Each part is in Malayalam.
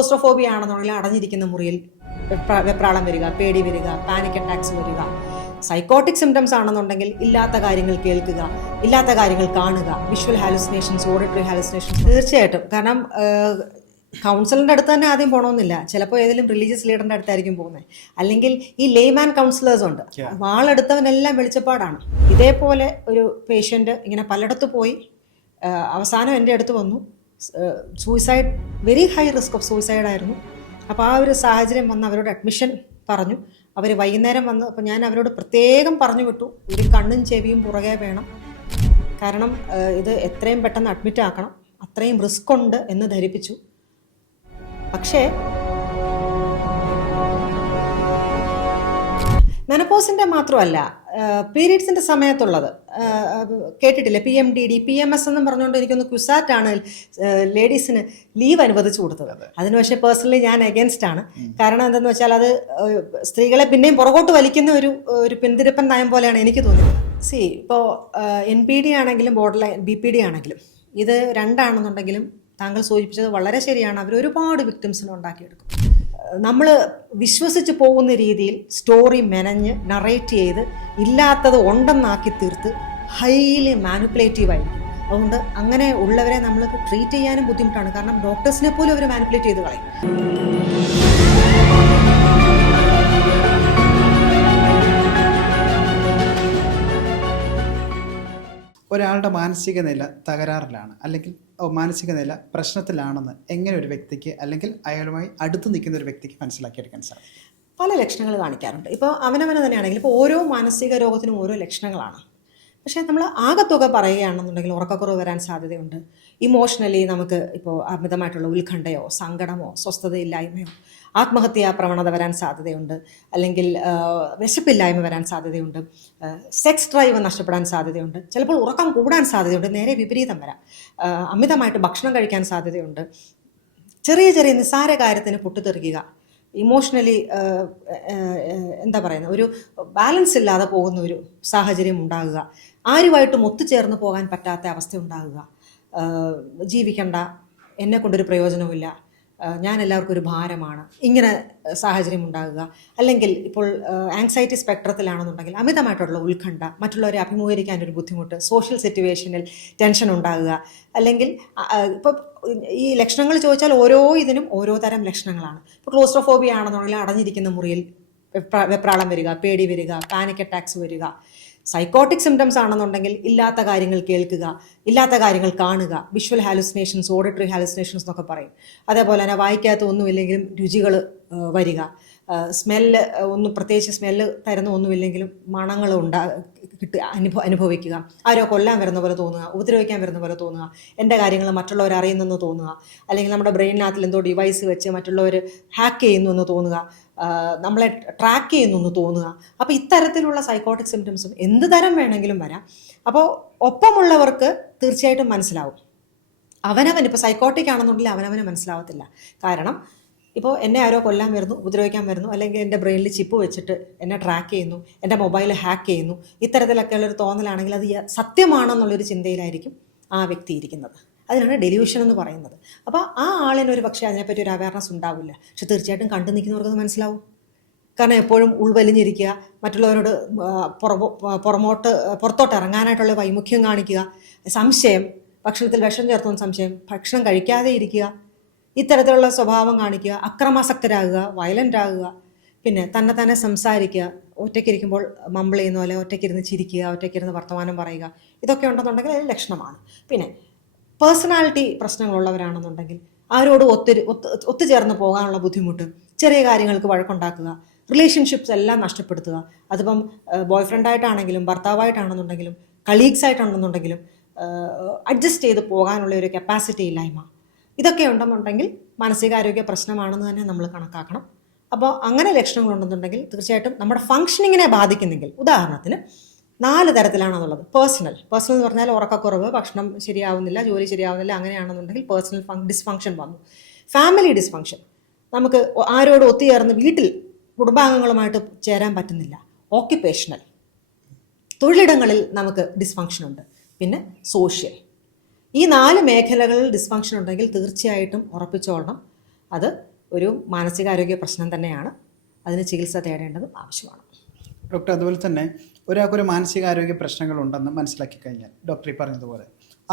ക്ലോസ്ട്രോഫോബിയ ആണെന്നുണ്ടെങ്കിൽ അടഞ്ഞിരിക്കുന്ന മുറിയിൽ വെപ്രാളം വരിക, പേടി വരിക, പാനിക് അറ്റാക്സ് വരിക. സൈക്കോട്ടിക് സിംറ്റംസ് ആണെന്നുണ്ടെങ്കിൽ ഇല്ലാത്ത കാര്യങ്ങൾ കേൾക്കുക, ഇല്ലാത്ത കാര്യങ്ങൾ കാണുക, വിഷ്വൽ ഹാലുസിനേഷൻസ്, ഓഡിറ്ററി ഹാലുസിനേഷൻസ്. തീർച്ചയായിട്ടും. കാരണം കൗൺസിലറിൻ്റെ അടുത്ത് തന്നെ ആദ്യം പോകണമെന്നില്ല. ചിലപ്പോൾ ഏതെങ്കിലും റിലീജിയസ് ലീഡറിൻ്റെ അടുത്തായിരിക്കും പോകുന്നത്. അല്ലെങ്കിൽ ഈ ലേമാൻ കൗൺസിലേഴ്സ് ഉണ്ട്, വാളെടുത്തവനെല്ലാം വെളിച്ചപ്പാടാണ്. ഇതേപോലെ ഒരു പേഷ്യൻ്റ് ഇങ്ങനെ പലയിടത്ത് പോയി അവസാനം എൻ്റെ അടുത്ത് വന്നു. Suicide, very high risk of suicide ആയിരുന്നു. അപ്പോൾ ആ ഒരു സാഹചര്യം വന്ന് അവരോട് അഡ്മിഷൻ പറഞ്ഞു. അവർ വൈകുന്നേരം വന്ന്, അപ്പോൾ ഞാൻ അവരോട് പ്രത്യേകം പറഞ്ഞു വിട്ടു, ഒരു കണ്ണും ചെവിയും പുറകെ വേണം. കാരണം ഇത് എത്രയും പെട്ടെന്ന് അഡ്മിറ്റ് ആക്കണം, അത്രയും റിസ്ക് ഉണ്ട് എന്ന് ധരിപ്പിച്ചു. പക്ഷേ മെനപ്പോസിൻ്റെ മാത്രമല്ല, പീരീഡ്സിൻ്റെ സമയത്തുള്ളത് കേട്ടിട്ടില്ലേ? PMDD, PMS എന്നും പറഞ്ഞുകൊണ്ട് എനിക്കൊന്ന് ക്യുസാറ്റാണ് ലേഡീസിന് ലീവ് അനുവദിച്ചു കൊടുത്തത്. അതിന് പക്ഷേ പേഴ്സണലി ഞാൻ അഗേൻസ്റ്റ് ആണ്. കാരണം എന്തെന്ന് വെച്ചാൽ അത് സ്ത്രീകളെ പിന്നെയും പുറകോട്ട് വലിക്കുന്ന ഒരു പിന്തിരിപ്പൻ നയം പോലെയാണ് എനിക്ക് തോന്നിയത്. ഇപ്പോൾ NPD ആണെങ്കിലും ബോർഡർ ലൈൻ BPD ആണെങ്കിലും ഇത് രണ്ടാണെന്നുണ്ടെങ്കിലും താങ്കൾ സൂചിപ്പിച്ചത് വളരെ ശരിയാണ്. അവർ ഒരുപാട് വിക്ടിംസിനെ ഉണ്ടാക്കിയെടുക്കും. നമ്മൾ വിശ്വസിച്ച് പോകുന്ന രീതിയിൽ സ്റ്റോറി മെനഞ്ഞ് നറേറ്റ് ചെയ്ത് ഇല്ലാത്തത് ഉണ്ടെന്നാക്കി തീർത്ത് ഹൈലി മാനിപ്പുലേറ്റീവ് ആയിരിക്കും. അതുകൊണ്ട് അങ്ങനെ ഉള്ളവരെ നമ്മൾ ട്രീറ്റ് ചെയ്യാനും ബുദ്ധിമുട്ടാണ്. കാരണം ഡോക്ടേഴ്സിനെ പോലും അവർ മാനിപ്പുലേറ്റ് ചെയ്ത് കളയും. ഒരാളുടെ മാനസിക നില തകരാറിലാണ്, അല്ലെങ്കിൽ മാനസിക നില പ്രശ്നത്തിലാണെന്ന് എങ്ങനെ ഒരു വ്യക്തിക്ക്, അല്ലെങ്കിൽ അയാളുമായി അടുത്ത് നിൽക്കുന്ന ഒരു വ്യക്തിക്ക് മനസ്സിലാക്കിയെടുക്കാൻ സാധിക്കും? പല ലക്ഷണങ്ങൾ കാണിക്കാറുണ്ട്. ഇപ്പോൾ അവനവനെ തന്നെയാണെങ്കിൽ ഇപ്പോൾ ഓരോ മാനസിക രോഗത്തിനും ഓരോ ലക്ഷണങ്ങളാണ്. പക്ഷേ നമ്മൾ ആകത്തുക പറയുകയാണെന്നുണ്ടെങ്കിൽ ഉറക്കക്കുറവ് വരാൻ സാധ്യതയുണ്ട്. ഇമോഷണലി നമുക്ക് ഇപ്പോൾ അമിതമായിട്ടുള്ള ഉത്കണ്ഠയോ സങ്കടമോ സ്വസ്ഥതയില്ലായ്മയോ ആത്മഹത്യാ പ്രവണത വരാൻ സാധ്യതയുണ്ട്. അല്ലെങ്കിൽ വിശപ്പില്ലായ്മ വരാൻ സാധ്യതയുണ്ട്. സെക്സ് ഡ്രൈവ് നഷ്ടപ്പെടാൻ സാധ്യതയുണ്ട്. ചിലപ്പോൾ ഉറക്കം കൂടാൻ സാധ്യതയുണ്ട്. നേരെ വിപരീതം വരാം. അമിതമായിട്ട് ഭക്ഷണം കഴിക്കാൻ സാധ്യതയുണ്ട്. ചെറിയ ചെറിയ നിസ്സാര കാര്യത്തിന് പൊട്ടിത്തെറിക്കുക. ഇമോഷണലി എന്താ പറയുന്നത്, ഒരു ബാലൻസ് ഇല്ലാതെ പോകുന്ന ഒരു സാഹചര്യം ഉണ്ടാകുക. ആരുമായിട്ടും ഒത്തുചേർന്ന് പോകാൻ പറ്റാത്ത അവസ്ഥ ഉണ്ടാകുക. ജീവിക്കണ്ട, എന്നെ കൊണ്ടൊരു പ്രയോജനവുമില്ല, ഞാൻ എല്ലാവർക്കും ഒരു ഭാരമാണ്, ഇങ്ങനെ സാഹചര്യം ഉണ്ടാകുക. അല്ലെങ്കിൽ ഇപ്പോൾ ആങ്സൈറ്റി സ്പെക്ട്രത്തിലാണെന്നുണ്ടെങ്കിൽ അമിതമായിട്ടുള്ള ഉത്കണ്ഠ, മറ്റുള്ളവരെ അഭിമുഖീകരിക്കാനൊരു ബുദ്ധിമുട്ട്, സോഷ്യൽ സിറ്റുവേഷനിൽ ടെൻഷൻ ഉണ്ടാകുക. അല്ലെങ്കിൽ ഇപ്പോൾ ഈ ലക്ഷണങ്ങൾ ചോദിച്ചാൽ ഓരോ ഇതിനും ഓരോ തരം ലക്ഷണങ്ങളാണ്. ഇപ്പോൾ ക്ലോസ്ട്രോഫോബിയ ആണെന്നുണ്ടെങ്കിൽ അടഞ്ഞിരിക്കുന്ന മുറിയിൽ വെപ്രാളം വരിക, പേടി വരിക, പാനിക് അറ്റാക്സ് വരിക. സൈക്കോട്ടിക് സിംറ്റംസ് ആണെന്നുണ്ടെങ്കിൽ ഇല്ലാത്ത കാര്യങ്ങൾ കേൾക്കുക, ഇല്ലാത്ത കാര്യങ്ങൾ കാണുക, വിഷ്വൽ ഹാലുസിനേഷൻസ്, ഓഡിറ്ററി ഹാലുസിനേഷൻസ് എന്നൊക്കെ പറയും. അതേപോലെ തന്നെ വായിക്കാത്ത ഒന്നുമില്ലെങ്കിലും രുചികൾ വരിക, സ്മെല്ല് ഒന്നും പ്രത്യേകിച്ച് സ്മെല്ല് തരുന്ന ഒന്നുമില്ലെങ്കിലും മണങ്ങൾ അനുഭവിക്കുക, ആരോ കൊല്ലാൻ വരുന്ന പോലെ തോന്നുക, ഉപദ്രവിക്കാൻ വരുന്ന പോലെ തോന്നുക, എൻ്റെ കാര്യങ്ങൾ മറ്റുള്ളവർ അറിയുന്നെന്ന് തോന്നുക, അല്ലെങ്കിൽ നമ്മുടെ ബ്രെയിനിനകത്തിൽ എന്തോ ഡിവൈസ് വെച്ച് മറ്റുള്ളവർ ഹാക്ക് ചെയ്യുന്നു എന്ന് തോന്നുക, നമ്മളെ ട്രാക്ക് ചെയ്യുന്നു എന്ന് തോന്നുക. അപ്പോൾ ഇത്തരത്തിലുള്ള സൈക്കോട്ടിക് സിംറ്റംസും എന്ത് തരം വേണമെങ്കിലും വരാം. അപ്പോൾ ഒപ്പമുള്ളവർക്ക് തീർച്ചയായിട്ടും മനസ്സിലാവും. അവനവൻ ഇപ്പോൾ സൈക്കോട്ടിക് ആണെന്നുണ്ടെങ്കിൽ അവനവന് മനസ്സിലാവത്തില്ല. കാരണം ഇപ്പോൾ എന്നെ ആരോ കൊല്ലാൻ വരുന്നു, ഉപദ്രവിക്കാൻ വരുന്നു, അല്ലെങ്കിൽ എൻ്റെ ബ്രെയിനിൽ ചിപ്പ് വെച്ചിട്ട് എന്നെ ട്രാക്ക് ചെയ്യുന്നു, എൻ്റെ മൊബൈൽ ഹാക്ക് ചെയ്യുന്നു, ഇത്തരത്തിലൊക്കെയുള്ളൊരു തോന്നലാണെങ്കിൽ അത് സത്യമാണെന്നുള്ളൊരു ചിന്തയിലായിരിക്കും ആ വ്യക്തി ഇരിക്കുന്നത്. അതിനാണ് ഡെല്യൂഷൻ എന്ന് പറയുന്നത്. അപ്പോൾ ആ ആളിന് ഒരു പക്ഷേ അതിനെപ്പറ്റി ഒരു അവയർനെസ് ഉണ്ടാവില്ല. പക്ഷെ തീർച്ചയായിട്ടും കണ്ടു നിൽക്കുന്നവർക്കത് മനസ്സിലാവും. കാരണം എപ്പോഴും ഉൾവലിഞ്ഞിരിക്കുക, മറ്റുള്ളവരോട് പുറത്തോട്ട് ഇറങ്ങാനായിട്ടുള്ള വൈമുഖ്യം കാണിക്കുക, സംശയം, ഭക്ഷണത്തിൽ വിഷം ചേർത്തുന്ന സംശയം, ഭക്ഷണം കഴിക്കാതെ ഇരിക്കുക, ഇത്തരത്തിലുള്ള സ്വഭാവം കാണിക്കുക, അക്രമാസക്തരാകുക, വയലൻ്റ് ആകുക, പിന്നെ തന്നെ സംസാരിക്കുക, ഒറ്റയ്ക്കിരിക്കുമ്പോൾ മമ്പിൾ ചെയ്യുന്ന പോലെ ഒറ്റയ്ക്കിരുന്ന് ചിരിക്കുക, ഒറ്റയ്ക്കിരുന്ന് വർത്തമാനം പറയുക, ഇതൊക്കെ ഉണ്ടെന്നുണ്ടെങ്കിൽ അത് ലക്ഷണമാണ്. പിന്നെ പേഴ്സണാലിറ്റി പ്രശ്നങ്ങളുള്ളവരാണെന്നുണ്ടെങ്കിൽ ആരോട് ഒത്തുചേർന്ന് പോകാനുള്ള ബുദ്ധിമുട്ട്, ചെറിയ കാര്യങ്ങൾക്ക് വഴക്കുണ്ടാക്കുക, റിലേഷൻഷിപ്സ് എല്ലാം നഷ്ടപ്പെടുത്തുക. അതിപ്പം ബോയ് ഫ്രണ്ടായിട്ടാണെങ്കിലും ഭർത്താവായിട്ടാണെന്നുണ്ടെങ്കിലും കളീഗ്സ് ആയിട്ടാണെന്നുണ്ടെങ്കിലും അഡ്ജസ്റ്റ് ചെയ്ത് പോകാനുള്ള ഒരു കപ്പാസിറ്റി ഇല്ലായ്മ, ഇതൊക്കെ ഉണ്ടെന്നുണ്ടെങ്കിൽ മാനസികാരോഗ്യ പ്രശ്നമാണെന്ന് തന്നെ നമ്മൾ കണക്കാക്കണം. അപ്പോൾ അങ്ങനെ ലക്ഷണങ്ങളുണ്ടെന്നുണ്ടെങ്കിൽ തീർച്ചയായിട്ടും നമ്മുടെ ഫങ്ഷനിങ്ങിനെ ബാധിക്കുന്നെങ്കിൽ, ഉദാഹരണത്തിന് 4 തരത്തിലാണെന്നുള്ളത്. പേഴ്സണൽ എന്ന് പറഞ്ഞാൽ ഉറക്കക്കുറവ്, ഭക്ഷണം ശരിയാവുന്നില്ല, ജോലി ശരിയാവുന്നില്ല, അങ്ങനെയാണെന്നുണ്ടെങ്കിൽ പേഴ്സണൽ ഡിസ്ഫങ്ഷൻ വന്നു. ഫാമിലി ഡിസ്ഫങ്ഷൻ, നമുക്ക് ആരോട് ഒത്തുചേർന്ന് വീട്ടിൽ കുടുംബാംഗങ്ങളുമായിട്ട് ചേരാൻ പറ്റുന്നില്ല. ഓക്യുപ്പേഷണൽ, തൊഴിലിടങ്ങളിൽ നമുക്ക് ഡിസ്ഫങ്ഷൻ ഉണ്ട്. പിന്നെ സോഷ്യൽ. ഈ 4 മേഖലകളിൽ ഡിസ്ഫങ്ഷൻ ഉണ്ടെങ്കിൽ തീർച്ചയായിട്ടും ഉറപ്പിച്ചോളണം അത് ഒരു മാനസികാരോഗ്യ പ്രശ്നം തന്നെയാണ്. അതിന് ചികിത്സ തേടേണ്ടതും ആവശ്യമാണ്. ഡോക്ടർ, അതുപോലെ തന്നെ ഒരാൾക്കൊരു മാനസികാരോഗ്യ പ്രശ്നങ്ങളുണ്ടെന്ന് മനസ്സിലാക്കി കഴിഞ്ഞാൽ ഡോക്ടർ ഈ പറഞ്ഞതുപോലെ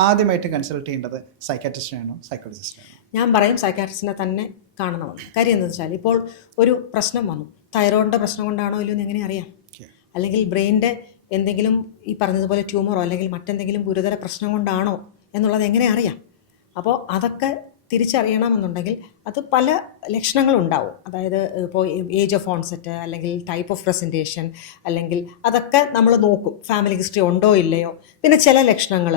ആദ്യമായിട്ട് കൺസൾട്ട് ചെയ്യേണ്ടത് സൈക്കാട്രിസ്റ്റിനെയാണോ സൈക്കോളജിസ്റ്റിനെയാണോ? ഞാൻ പറയും സൈക്കാട്രിസ്റ്റിനെ തന്നെ കാണണമെന്ന്. കാര്യം എന്താണെന്ന് വെച്ചാൽ ഇപ്പോൾ ഒരു പ്രശ്നം വന്നു, തൈറോയിഡിൻ്റെ പ്രശ്നം കൊണ്ടാണോ ഇല്ലയോ എന്ന് എങ്ങനെ അറിയാം? അല്ലെങ്കിൽ ബ്രെയിനിൻ്റെ എന്തെങ്കിലും ഈ പറഞ്ഞതുപോലെ ട്യൂമറോ അല്ലെങ്കിൽ മറ്റെന്തെങ്കിലും ഗുരുതര പ്രശ്നം കൊണ്ടാണോ എന്നുള്ളത് എങ്ങനെ അറിയാം? അപ്പോൾ അതൊക്കെ തിരിച്ചറിയണമെന്നുണ്ടെങ്കിൽ അത് പല ലക്ഷണങ്ങളുണ്ടാവും. അതായത് ഇപ്പോൾ ഏജ് ഓഫ് ഓൺസെറ്റ് അല്ലെങ്കിൽ ടൈപ്പ് ഓഫ് പ്രസൻറ്റേഷൻ അല്ലെങ്കിൽ അതൊക്കെ നമ്മൾ നോക്കും, ഫാമിലി ഹിസ്റ്ററി ഉണ്ടോ ഇല്ലയോ, പിന്നെ ചില ലക്ഷണങ്ങൾ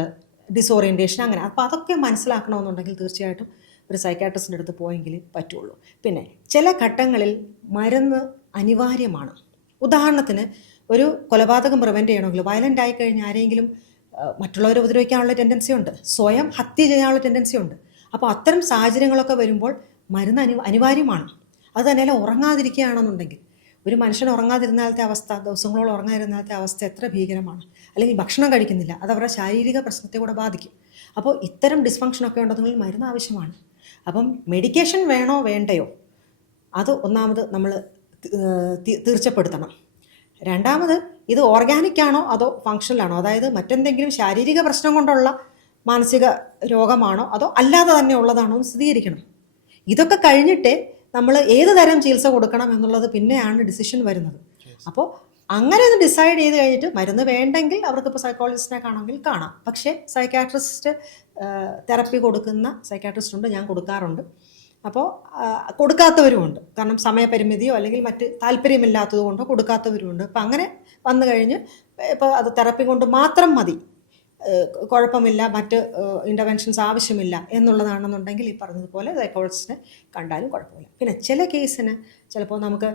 ഡിസോറിയൻറ്റേഷൻ അങ്ങനെ. അപ്പോൾ അതൊക്കെ മനസ്സിലാക്കണമെന്നുണ്ടെങ്കിൽ തീർച്ചയായിട്ടും ഒരു സൈക്കാട്രിസ്റ്റിൻ്റെ അടുത്ത് പോയെങ്കിൽ പറ്റുള്ളൂ. പിന്നെ ചില ഘട്ടങ്ങളിൽ മരുന്ന് അനിവാര്യമാണ്. ഉദാഹരണത്തിന് ഒരു കൊലപാതകം പ്രിവെൻറ്റ് ചെയ്യണമെങ്കിൽ, വയലൻ്റ് ആയി കഴിഞ്ഞാൽ ആരെങ്കിലും മറ്റുള്ളവരെ ഉപദ്രവിക്കാനുള്ള ടെൻഡൻസി ഉണ്ട്, സ്വയം ഹത്യ ചെയ്യാനുള്ള ടെൻഡൻസി ഉണ്ട്. അപ്പോൾ അത്തരം സാഹചര്യങ്ങളൊക്കെ വരുമ്പോൾ മരുന്ന് അനിവാര്യമാണ്. അത് തന്നെയല്ല, ഉറങ്ങാതിരിക്കുകയാണെന്നുണ്ടെങ്കിൽ ഒരു മനുഷ്യൻ ഉറങ്ങാതിരുന്നാലത്തെ അവസ്ഥ, ദിവസങ്ങളോളം ഉറങ്ങാതിരുന്നാലത്തെ അവസ്ഥ എത്ര ഭീകരമാണ്. അല്ലെങ്കിൽ ഭക്ഷണം കഴിക്കുന്നില്ല, അത് അവരുടെ ശാരീരിക പ്രശ്നത്തെ കൂടെ ബാധിക്കും. അപ്പോൾ ഇത്തരം ഡിസ്ഫങ്ഷനൊക്കെ ഉണ്ടെങ്കിൽ മരുന്ന് ആവശ്യമാണ്. അപ്പം മെഡിക്കേഷൻ വേണോ വേണ്ടയോ അത് ഒന്നാമത് നമ്മൾ തീർച്ചപ്പെടുത്തണം. രണ്ടാമത് ഇത് ഓർഗാനിക് ആണോ അതോ ഫങ്ഷണലാണോ, അതായത് മറ്റെന്തെങ്കിലും ശാരീരിക പ്രശ്നം കൊണ്ടുള്ള മാനസിക രോഗമാണോ അതോ അല്ലാതെ തന്നെ ഉള്ളതാണോ എന്ന് സ്ഥിരീകരിക്കണം. ഇതൊക്കെ കഴിഞ്ഞിട്ട് നമ്മൾ ഏത് തരം ചികിത്സ കൊടുക്കണം എന്നുള്ളത് പിന്നെയാണ് ഡിസിഷൻ വരുന്നത്. അപ്പോൾ അങ്ങനെ ഒന്ന് ഡിസൈഡ് ചെയ്ത് കഴിഞ്ഞിട്ട് മരുന്ന് വേണ്ടെങ്കിൽ അവർക്കിപ്പോൾ സൈക്കോളജിസ്റ്റിനെ കാണുമെങ്കിൽ കാണാം. പക്ഷേ സൈക്കാട്രിസ്റ്റ് തെറപ്പി കൊടുക്കുന്ന സൈക്കാട്രിസ്റ്റ് ഉണ്ട്, ഞാൻ കൊടുക്കാറുണ്ട്. അപ്പോൾ കൊടുക്കാത്തവരുമുണ്ട്, കാരണം സമയപരിമിതിയോ അല്ലെങ്കിൽ മറ്റ് താല്പര്യമില്ലാത്തത് കൊണ്ടോ കൊടുക്കാത്തവരുമുണ്ട്. അപ്പം അങ്ങനെ വന്നു കഴിഞ്ഞ് ഇപ്പോൾ അത് തെറപ്പി കൊണ്ട് മാത്രം മതി, കുഴപ്പമില്ല, മറ്റ് ഇൻ്റർവെൻഷൻസ് ആവശ്യമില്ല എന്നുള്ളതാണെന്നുണ്ടെങ്കിൽ ഈ പറഞ്ഞതുപോലെ സൈക്കോളജിസ്റ്റിനെ കണ്ടാലും കുഴപ്പമില്ല. പിന്നെ ചില കേസിന് ചിലപ്പോൾ നമുക്ക്